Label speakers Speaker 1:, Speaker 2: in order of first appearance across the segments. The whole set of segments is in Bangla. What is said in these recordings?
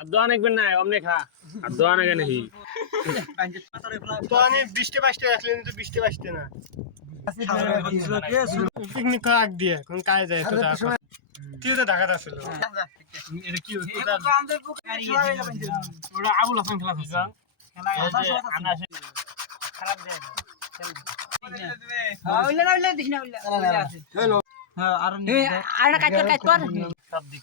Speaker 1: আর দোয়া নাকবেন না অমনে খা। আর দোয়া নাগে নাকি
Speaker 2: তো বৃষ্টি বাসতে আসলে তো বৃষ্টি বাসতে না। পিকনিক করা আগ দিয়ে কোন কাজে যায় তো তুই তো ঢাকাতে আসলো
Speaker 1: এটা কি ওটা আবুল হাসান খেলা আছে খারাপ দেয়
Speaker 3: আর কাজ কর কাজ কর।
Speaker 1: সব দিক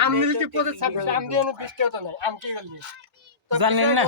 Speaker 2: আমি যদি পদে ছাপছি আমি দিয়ে বৃষ্টি হতো না আমি কি
Speaker 4: জানেন না?